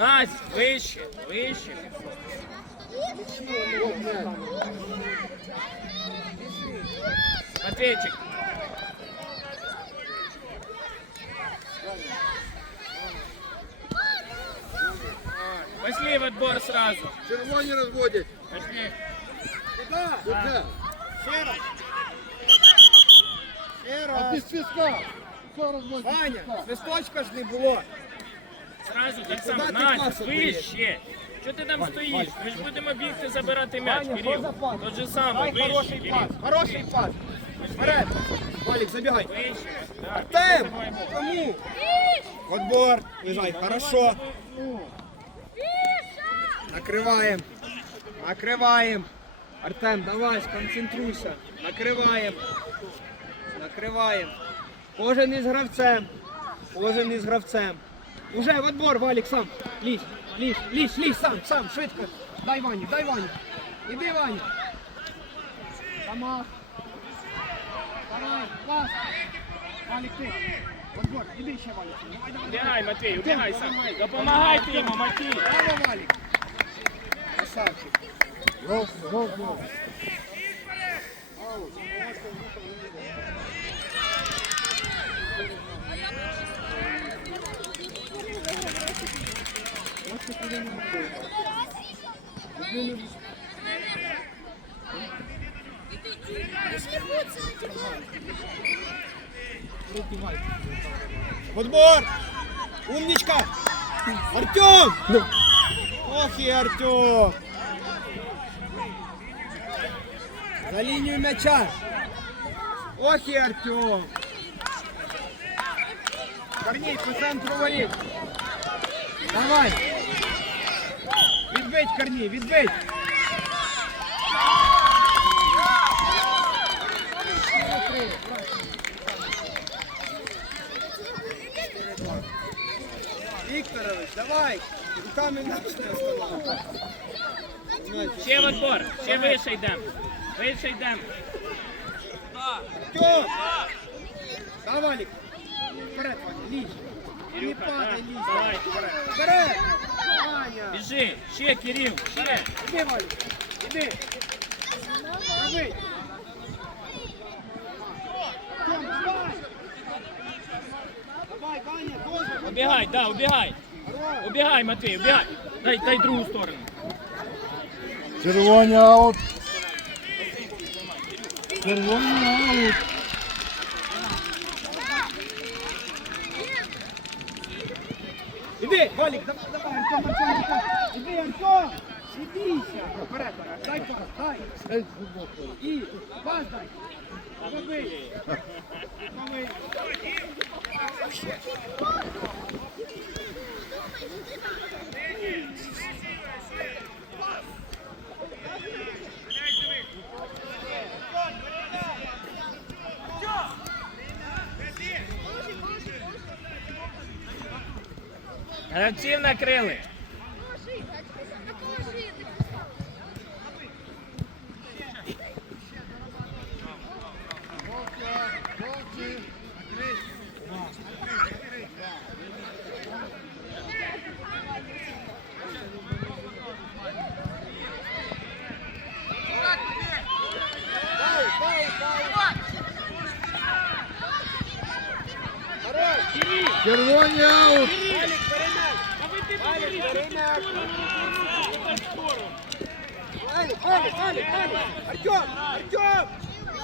Настя, вище, вище. Матвейчик. Пошли в отбор сразу. Червоні розводять. Пошли. Куди? Ще раз. Ще А без свистка. Ваня, свисточка ж не було. Сразу так само. Настя, вище. Що ти там стоїш? Ми ж будемо бігти забирати м'яч, Кирил. Тот же самий, вище, хороший Кирил. пас. Хороший пас. Вперед. Валік, забігай. Вище. Артем, кому? Отбор. Лежай, хорошо. Накриваємо. Накриваємо. Артем, давай, сконцентруйся. Накриваємо. Накриваємо. Кожен із гравцем. Кожен із гравцем. Уже в отбор, Валік, сам. Лізь, лізь, лізь, лізь, сам, сам, швидко. Дай Ваню, дай Ваню. Іди, Ваню. Сама. Давай, пас. Валік, ти. В отбор, іди ще, Валік. Давай, давай, давай. Убегай, Матвей, убегай сам. Допомагайте йому, Матвій. Браво, Валік. Красавчик. Гол, гол, гол. В отбор. Умничка. Артем. Ох и Артем. За линию мяча. Ох и Артем. Корней, по центру валить. Давай. Відбить, Корней, відбить. Викторович, давай. Руками мяч не. Ще в отбор, ще вище йдемо. Вище йдемо. Артем! Да, Валик. Вперед, Ваня, лізь. Не падай, да, лізь. давай. Вперед! Ваня! Біжи, ще, Кирил, ще. Іди, Валик, іди. Роби. Артем, давай! Давай, Ваня, тоже. Убегай, да, убегай. Убегай, Матвей, убегай. Дай, дай другу сторону. Червоні аут. Червоні аут. Іди, Артем. Сидися. Вперед, дай пас, дай. Ей, футбол. І пас дай. Побий! Побий! Роби. Гравців накрили. Червоні аут. Валик, перемяй. Валик, перемяй. Валик, Валик, Валик, Валик. Артем, Артем.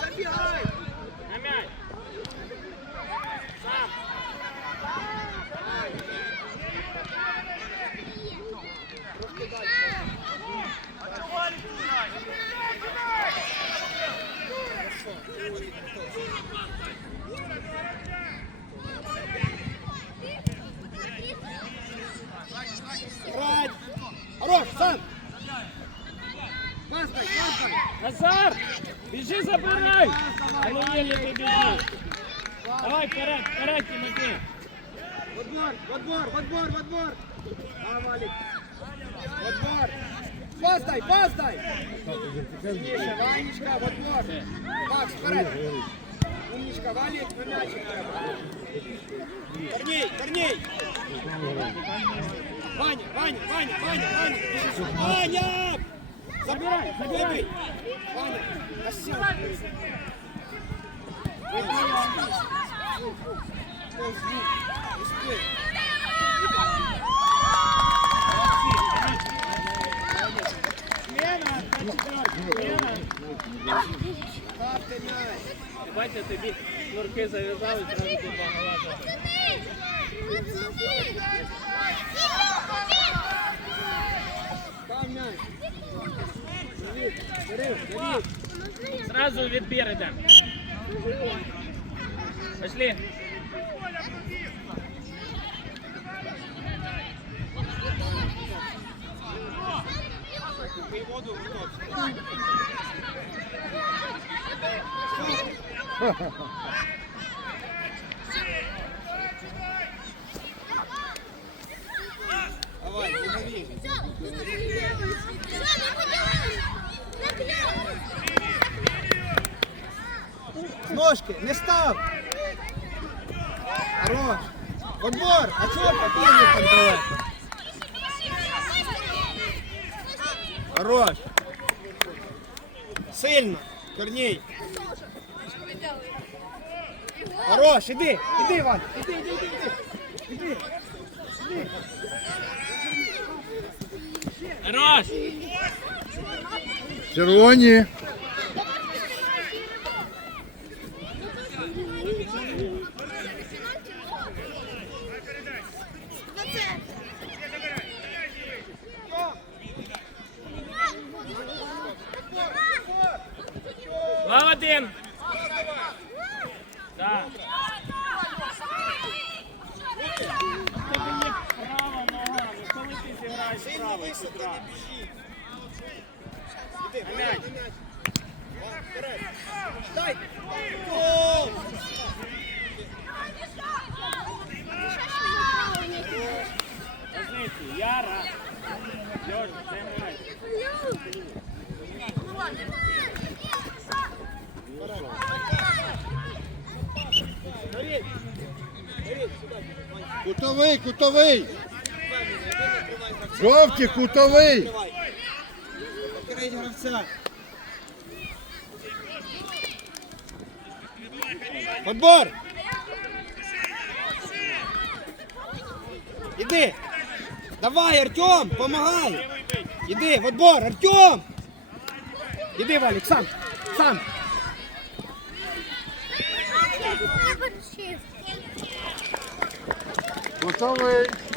Забегай. Хорош, сам. Пас дай, пас дай. Назар, біжи, забирай. А ну єлі ти біжиш. Давай, вперед, вперед, Тимофей. В отбор, в отбор, в отбор, в отбор. А, Валик. В отбор. Пас дай, пас дай. Тише, Ванечка, в отбор. Макс, вперед. Умничка, Валик, на мячик треба. Корней, Корней. Ваня, Ваня, Ваня, Ваня, Ваня. Ваня! Забирай, забирай. Ваня, красиво. Смена, на четверку, смена. Ставте м'яч. Бачите, тобі шнурки зав'язали, зразу тут два гола. Став Давид, Кирил, Давид. Зразу відбір іде. Пошли. Давай, Ножки, не став. Хорош. Отбор, а чого побігли так далеко? Хорош. Сильно. Корній. Хорош, іди, іди, Ваня, іди, іди, іди, іди. Іди. Хорош. Червоні. Кутовий. Жовті, кутовий. Подбор! Іди! Давай, Артем, помагай! Іди, в отбор, Артем! Іди, Валік, сам, сам! Кутовий. Ты,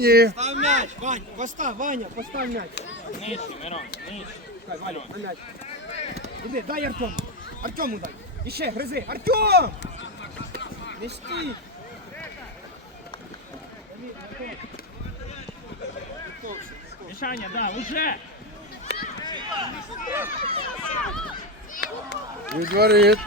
Червоні. Став м'яч, Вань, постав, Ваня, постав м'яч. Нижче, Мирон, нижче. Дай, Ваня, на м'яч. Іди, дай Артему. Артему дай. Іще, гризи. Артем! Не стій. Мішаня, да, уже. Відворіт.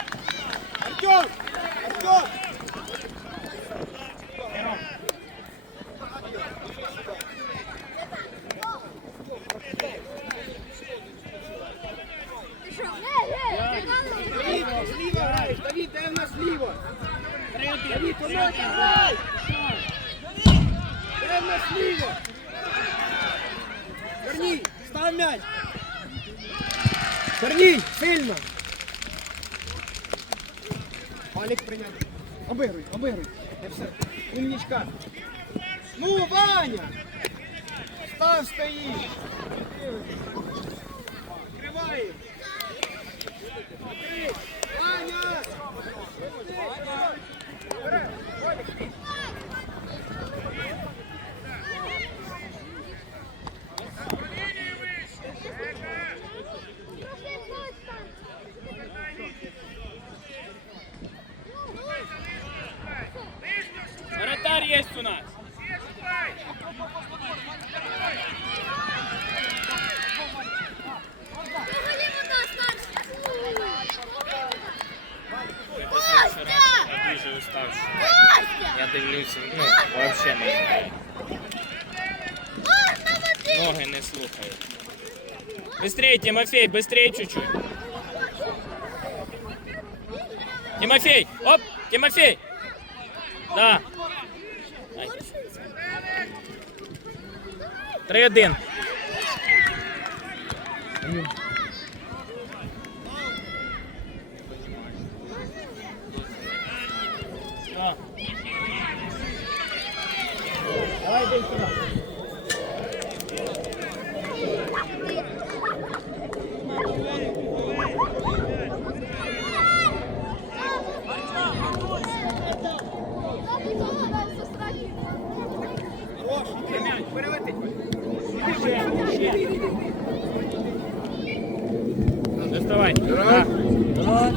Hakan. Ноги не слухають. Быстрее, Тимофей, быстрее чуть-чуть. Тимофей, оп, Тимофей. Да. Ай. 3-1. Да. Давай, иди сюда. Хорош, іди, м'яч, перелетить. Доставай. Раз. Да.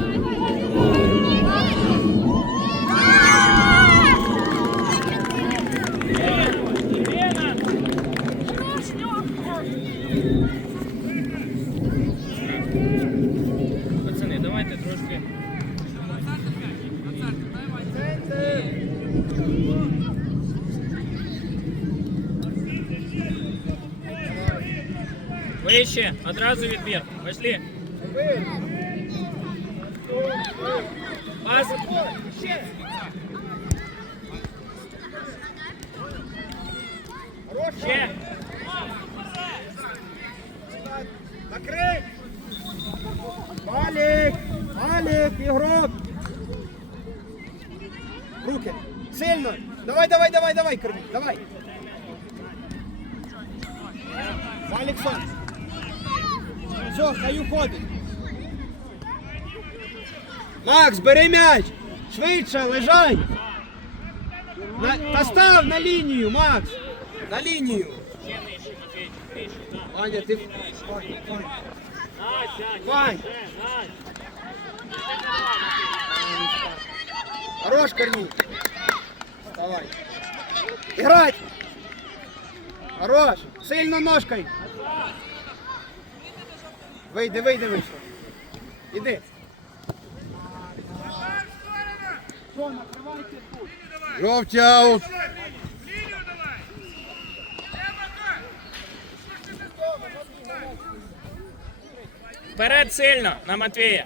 Лена! Пацани, давайте трошки. Вище, одразу відбір. Пошли. Пас. Ще. Хорош. Ще. Накрий. Валік. Валік, ігрок. Руки. Сильно. Давай, давай, давай, давай, Корній, давай. Валік сон. Все, хай уходить. Макс, бери м'яч. Швидше, лежай. На, та став на лінію, Макс. На лінію. Ще нижче, Матвій, нижче. На. Ваня, ти... Вань, Вань. Настя, сядь. Вань. Ще, Настя. Хорош, Корней. Вставай. Играть. Хорош. Сильно ножкой. Вийди, вийди, вийшов. Іди. Жовті аут. Вперед сильно на Матвія.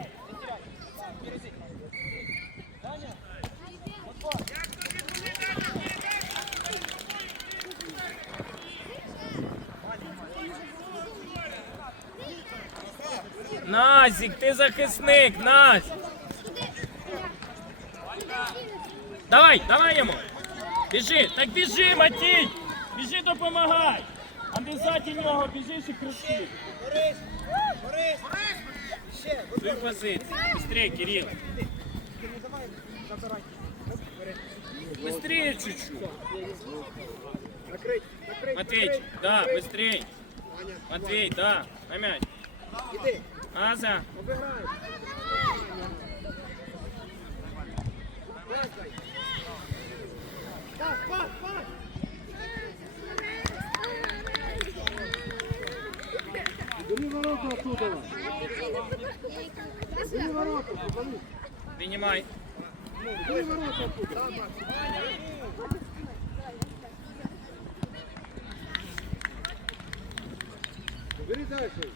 Назік, ти захисник, Назік. Давай, давай йому. Біжи, так біжи, Матій. Біжи, допомагай. А не ззаді нього біжиш і кричиш. Борис. Борис. Ще. Твою позицію. Быстрее, Кирилл. Ти не давай. Забирай. Бери. Быстрее чуть-чуть. Накрить. Накрить. Матвейчик, да, быстрее. Ваня. Матвей, да, на мяч. Іди. Аза. Бери ворота оттуда. Бери ворота, Богдан. принимай. Бери ворота оттуда. Бери дальше.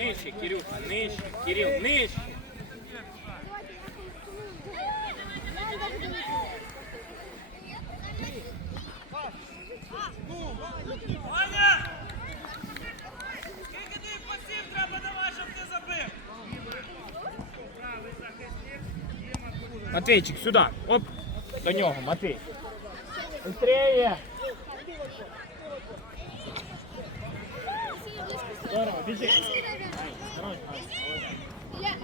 Нижче, Кирюха, нижче. Кирилл, нижче. Матвейчик, сюда. Оп. До нього, Матвей. Быстрее. Здорово, бежи.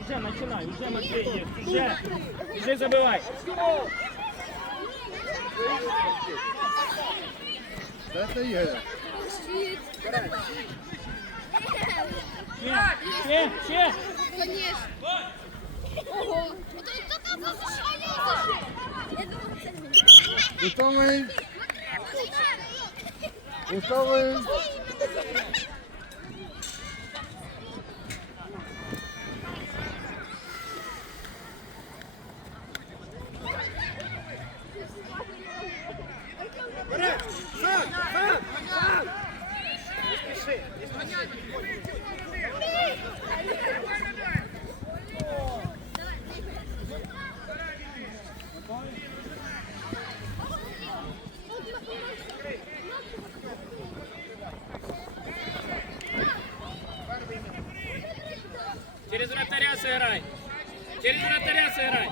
Уже начинай, уже Матвей есть, уже. Уже забивай. Это Игорь. Ще, ще, ще. Конечно. Ого. Это кто-то сыграй. Через вратаря сыграй.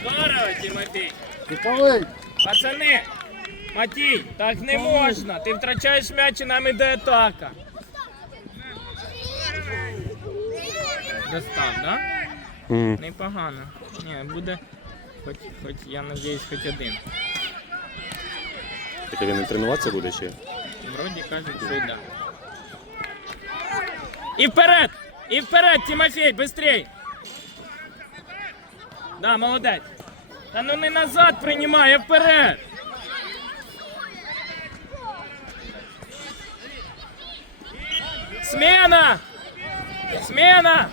Здорово, Тимофей. Кутовий. Пацани, Матій, так не можна. Ти втрачаєш м'яч і нам іде атака. Достав, да? М. Непогано. Ні, буде. Хоч, хоч я надіюсь, хоч один. Так він і тренуватися буде ще? Вроді кажуть, що й да. І вперед! І вперед, Тимофій, быстрей! Да, молодець. Та ну не назад приймай, а вперед! Смена! Смена!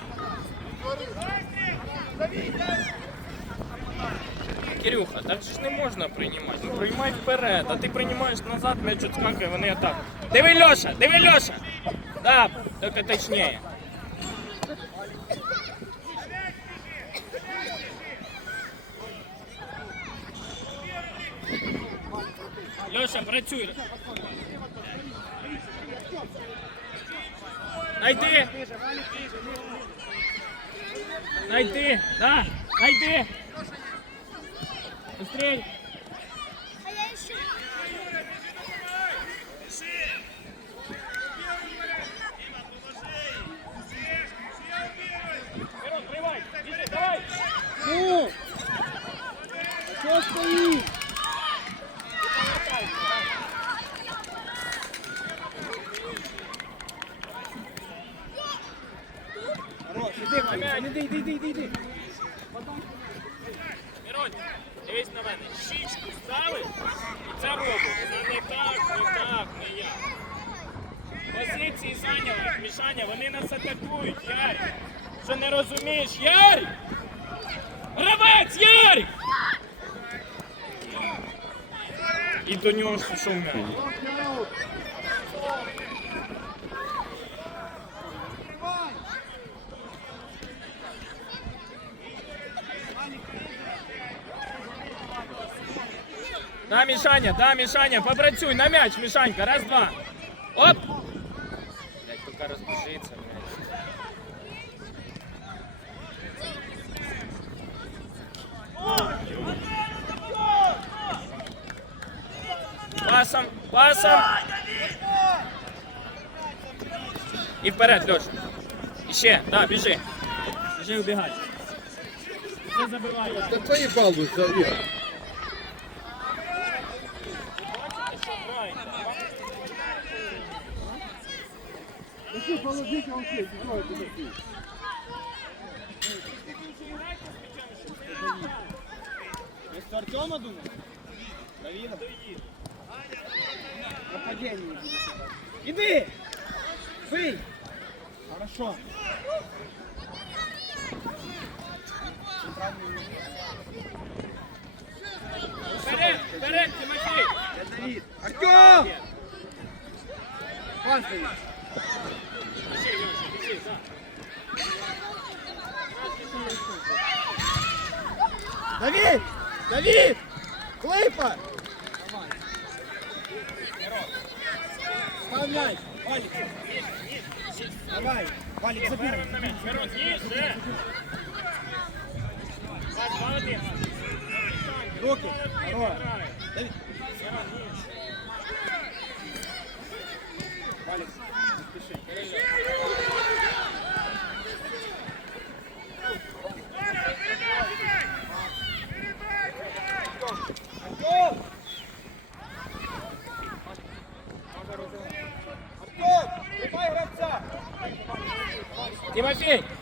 Кирюха, так же ж не можна приймати. Ну приймай вперед, а ти приймаєш назад, м'яч відскакує, вони атак. Диви Льоша, диви Льоша! Да, тільки точніше. Льоша, працюй. Найди! Найди! Да! Найди! Быстрей! до нього ж пішов м'яч. Да, Мішаня, да, Мішаня, попрацюй на м'яч, Мішанька, раз, вперед, Льош. Іще, так, біжи. Біжи, убігай. Це забиває. Та твої балду, це Ви з Артема думаєте? Давіда? Нападіння. Іди! Бий! Хорошо. Вперед, вперед, Тимофей! Я Давид. Артем! Біжи, да. Давид! Давид! Клейпа! Ставь мяч! Валик! Давай! Валик, забирай! Мирон ніже! Молодець. Руки! Здорово! Давид! Мирон, ніже. Валик! Артем! Артем! Тримай гравця! Тимофей!